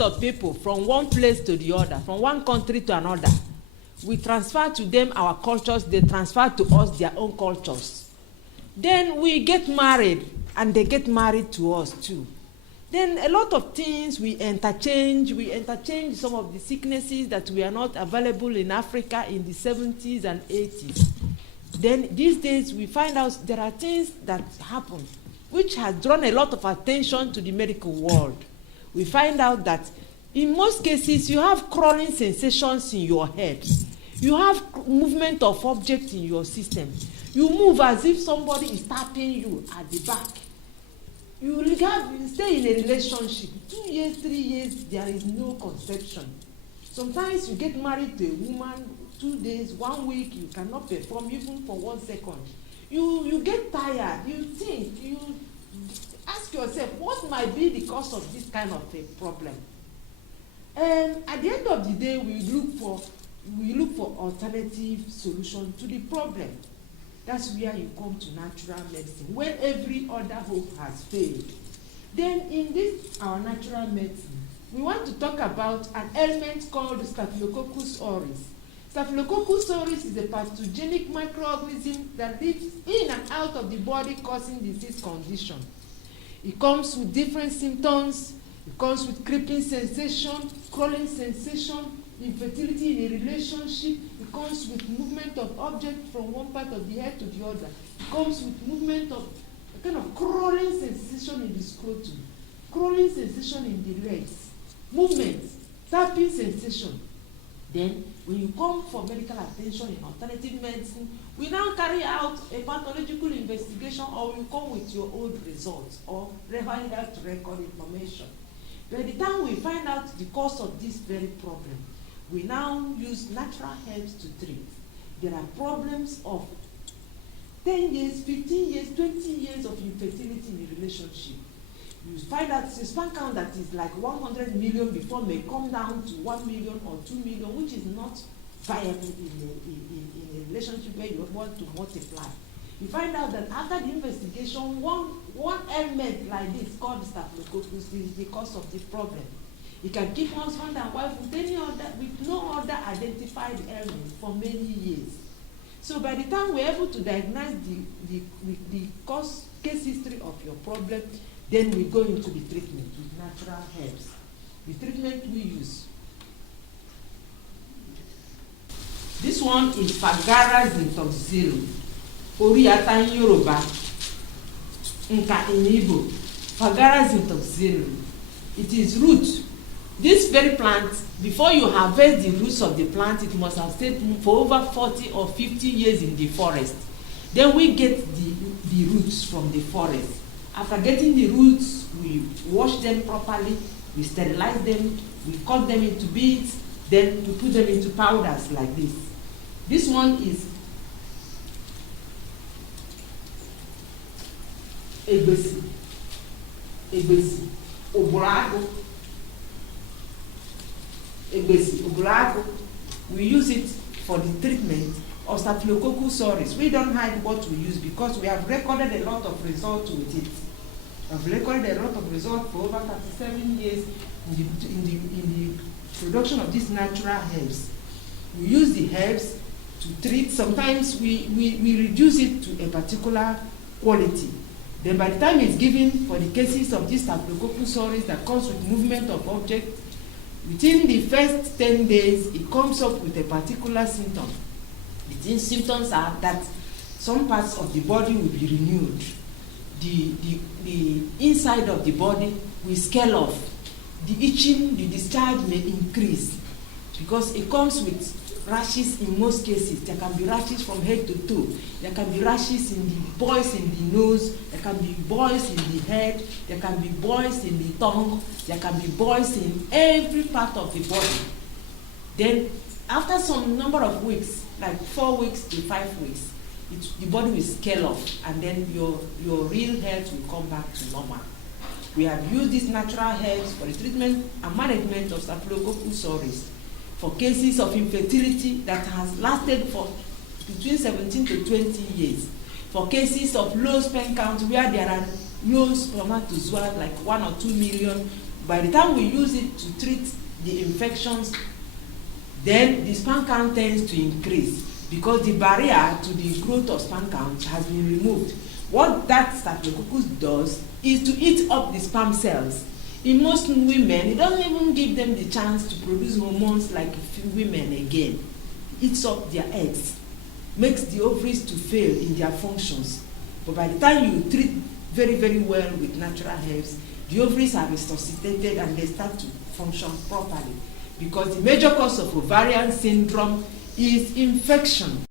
list of people from one place to the other, from one country to another. We transfer to them our cultures, they transfer to us their own cultures. Then we get married, and they get married to us too. Then a lot of things we interchange some of the sicknesses that were not available in Africa in the 70s and 80s. Then these days we find out there are things that happen which has drawn a lot of attention to the medical world. We find out that in most cases you have crawling sensations in your head. You have movement of objects in your system. You move as if somebody is tapping you at the back. You stay in a relationship, 2 years, 3 years, there is no conception. Sometimes you get married to a woman, 2 days, 1 week, you cannot perform even for 1 second. You get tired, you think, you ask yourself, what might be the cause of this kind of a problem? And at the end of the day, we look for alternative solution to the problem. That's where you come to natural medicine, when every other hope has failed. Then in this, our natural medicine, we want to talk about an element called Staphylococcus aureus. Staphylococcus aureus is a pathogenic microorganism that lives in and out of the body, causing disease condition. It comes with different symptoms. It comes with creeping sensation, crawling sensation, infertility in a relationship. It comes with movement of objects from one part of the head to the other. It comes with movement of a kind of crawling sensation in the scrotum, crawling sensation in the legs, movement, tapping sensation. Then, when you come for medical attention in alternative medicine, we now carry out a pathological investigation, or you come with your old results or referring out to record information. By the time we find out the cause of this very problem, we now use natural herbs to treat. There are problems of 10 years, 15 years, 20 years of infertility in a relationship. You find that the sperm count that is like 100 million before may come down to 1 million or 2 million, which is not viable in a relationship where you want to multiply. You find out that after the investigation, one element like this called Staphylococcus is the cause of this problem. It can keep husband and wife with no other identified ailment for many years. So by the time we're able to diagnose the case history of your problem, then we go into the treatment with natural herbs. The treatment we use. This one is Fagara zintoxil. Oriata in Yoruba. Nka in Igbo. Fagara zintoxil. It is root. This very plant, before you harvest the roots of the plant, it must have stayed for over 40 or 50 years in the forest. Then we get the roots from the forest. After getting the roots, we wash them properly, we sterilize them, we cut them into beads, then we put them into powders like this. This one is Egbesi, Oburago. Egbesi, Oburago. We use it for the treatment of Staphylococcus aureus. We don't hide what we use because we have recorded a lot of results with it. I've recorded a lot of results for over 37 years in the production of these natural herbs. We use the herbs to treat. Sometimes we reduce it to a particular quality. Then by the time it's given for the cases of this Staphylococcus aureus that comes with movement of objects, within the first 10 days, it comes up with a particular symptom. These symptoms are that some parts of the body will be renewed. The inside of the body will scale off. The itching, the discharge may increase because it comes with rashes in most cases. There can be rashes from head to toe. There can be rashes in the boils in the nose. There can be boils in the head. There can be boils in the tongue. There can be boils in every part of the body. Then after some number of weeks, like 4 weeks to 5 weeks, the body will scale off, and then your real health will come back to normal. We have used these natural herbs for the treatment and management of Staphylococcus aureus for cases of infertility that has lasted for between 17 to 20 years, for cases of low sperm count where there are low spermatozoa like 1 or 2 million By the time we use it to treat the infections, then the sperm count tends to increase because the barrier to the growth of sperm count has been removed. What that Staphylococcus does is to eat up the sperm cells. In most women, it doesn't even give them the chance to produce hormones like women again. It eats up their eggs, makes the ovaries to fail in their functions. But by the time you treat very, very well with natural herbs, the ovaries are resuscitated and they start to function properly. Because the major cause of ovarian syndrome is infection.